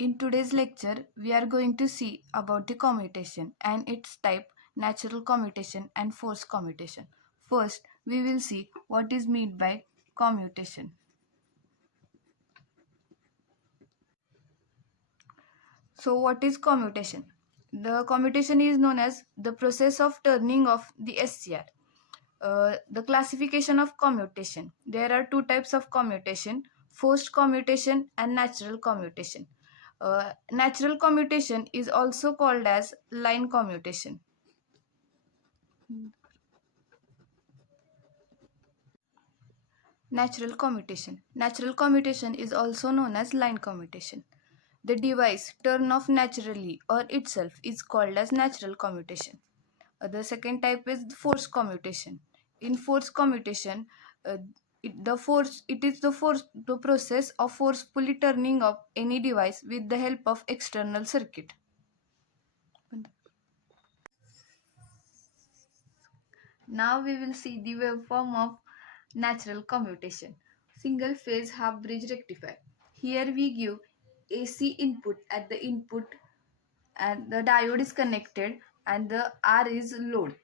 In today's lecture, we are going to see about the commutation and its type, natural commutation and forced commutation. First, we will see what is meant by commutation. So, what is commutation? The commutation is known as the process of turning of the SCR. The classification of commutation. There are two types of commutation: forced commutation and natural commutation. Natural commutation is also called as line commutation. Natural commutation. Natural commutation is also known as line commutation. The device turn off naturally or itself is called as natural commutation. The second type is forced commutation. In forced commutation, uh, it is the process of forcefully turning off any device with the help of external circuit. Now we will see the waveform of natural commutation. Single phase half bridge rectifier. Here we give AC input at the input, and the diode is connected, and the R is load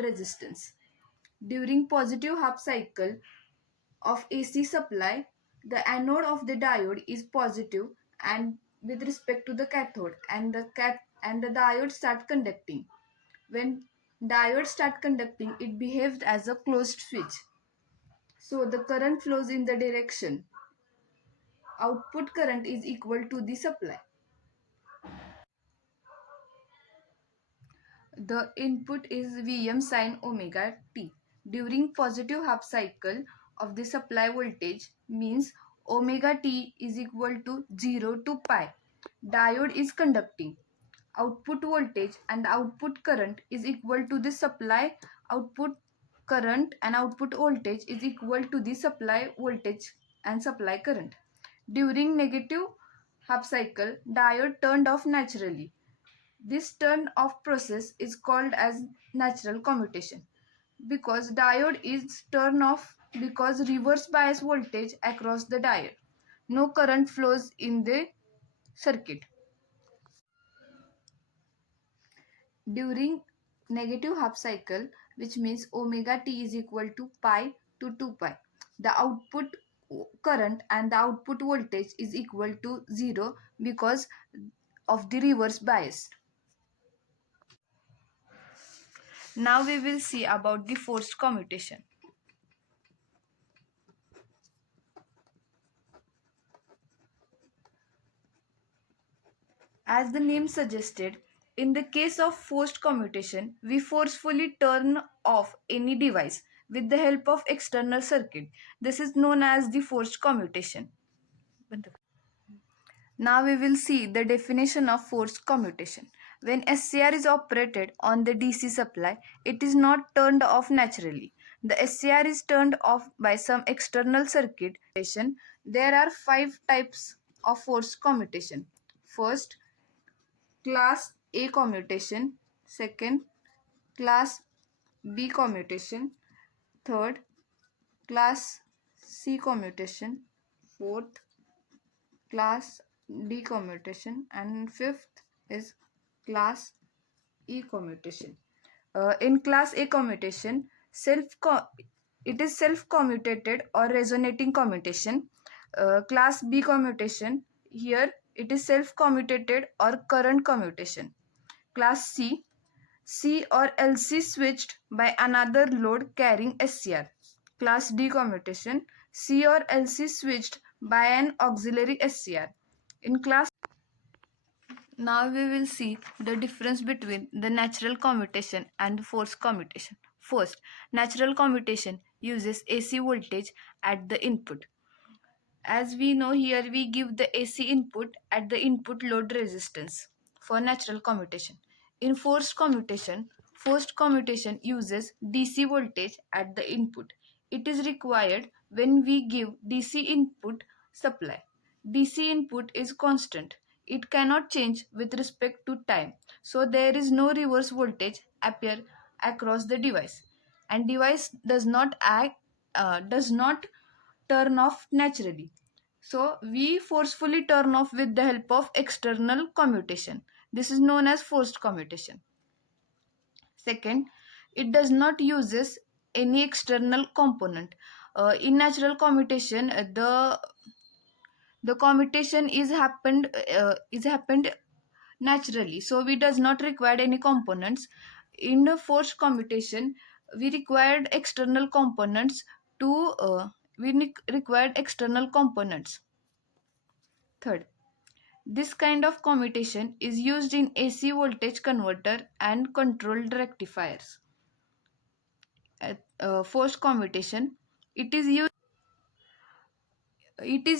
resistance. During positive half cycle of AC supply, the anode of the diode is positive and with respect to the cathode, and the diode start conducting. When diode start conducting, it behaves as a closed switch. So the current flows in the direction. Output current is equal to the supply. The input is Vm sin omega t. During positive half cycle of the supply voltage means omega t is equal to 0 to pi. Diode is conducting. Output voltage and output current is equal to the supply output current, and output voltage is equal to the supply voltage and supply current. During negative half cycle, diode turned off naturally. This turn off process is called as natural commutation because diode is turned off because reverse bias voltage across the diode. No current flows in the circuit. During negative half cycle, which means omega t is equal to pi to 2 pi, the output current and the output voltage is equal to 0 because of the reverse bias. Now we will see about the forced commutation. As the name suggested, in the case of forced commutation, we forcefully turn off any device with the help of external circuit. This is known as the forced commutation. Now we will see the definition of forced commutation. When SCR is operated on the DC supply, it is not turned off naturally. The SCR is turned off by some external circuit. There are 5 types of forced commutation. First, class A commutation. Second, class B commutation. Third, class C commutation. Fourth, class D commutation, and fifth is class E commutation. In class A commutation, it is self commutated or resonating commutation. Class B commutation, here it is self commutated or current commutation. Class C or LC switched by another load carrying SCR. Class D commutation, C or LC switched by an auxiliary SCR. In class, now we will see the difference between the natural commutation and forced commutation. First, natural commutation uses AC voltage at the input. As we know, here we give the AC input at the input load resistance for natural commutation. In forced commutation uses DC voltage at the input. It is required when we give DC input supply. DC input is constant. It cannot change with respect to time. So there is no reverse voltage appear across the device, and device does not turn off naturally. So we forcefully turn off with the help of external commutation. This is known as forced commutation. Second, it does not uses any external component. In natural commutation, the commutation is happened naturally, so we does not require any components. In the forced commutation, we required external components to required external components. Third, this kind of commutation is used in AC voltage converter and controlled rectifiers. Forced commutation, it is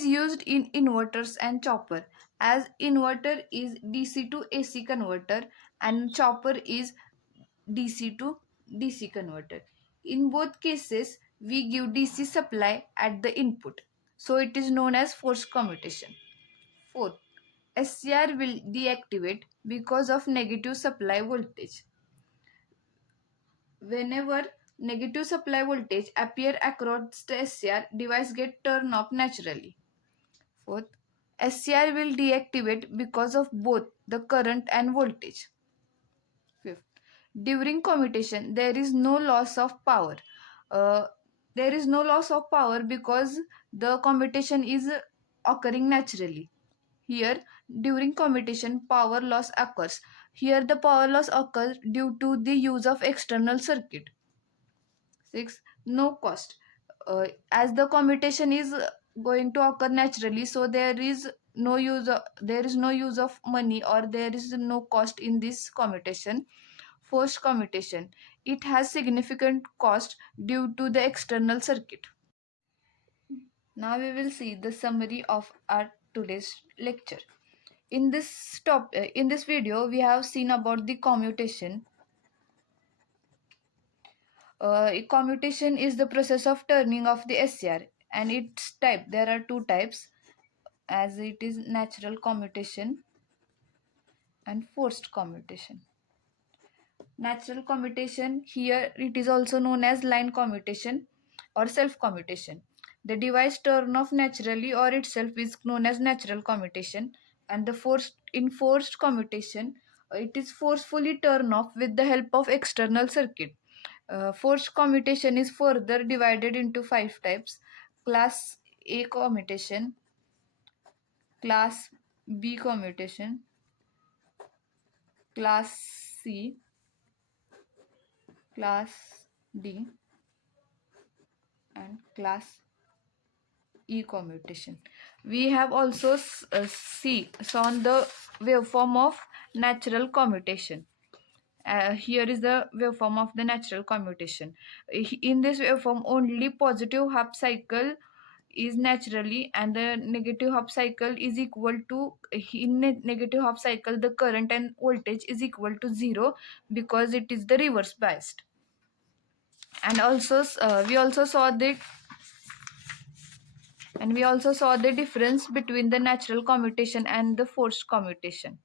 used in inverters and chopper, as inverter is DC to AC converter and chopper is DC to DC converter. In both cases, we give DC supply at the input, so it is known as forced commutation. Fourth, SCR will deactivate because of negative supply voltage. Whenever negative supply voltage appear across the SCR, device get turned off naturally. Fourth, SCR will deactivate because of both the current and voltage. Fifth, during commutation, there is no loss of power. Uh, there is no loss of power because the commutation is occurring naturally. Here, during commutation, power loss occurs. Here, the power loss occurs due to the use of external circuit. 6. No cost. As the commutation is going to occur naturally, so there is no use of money, or there is no cost in this commutation. Forced commutation, it has significant cost due to the external circuit. Now we will see the summary of our today's lecture. In this video, we have seen about the commutation. Commutation is the process of turning off the SCR, and its type. There are two types, as it is natural commutation and forced commutation. Natural commutation, here it is also known as line commutation or self commutation. The device turn off naturally or itself is known as natural commutation, and the forced commutation, it is forcefully turn off with the help of external circuit. Forced commutation is further divided into five types: class A commutation, class B commutation, class C, class D, and class E commutation. We have also shown the waveform of natural commutation. Here is the waveform of the natural commutation. In this waveform, only positive half cycle is naturally, and the negative half cycle is equal to, in negative half cycle, the current and voltage is equal to 0, because it is the reverse biased. And also we also saw the difference between the natural commutation and the forced commutation.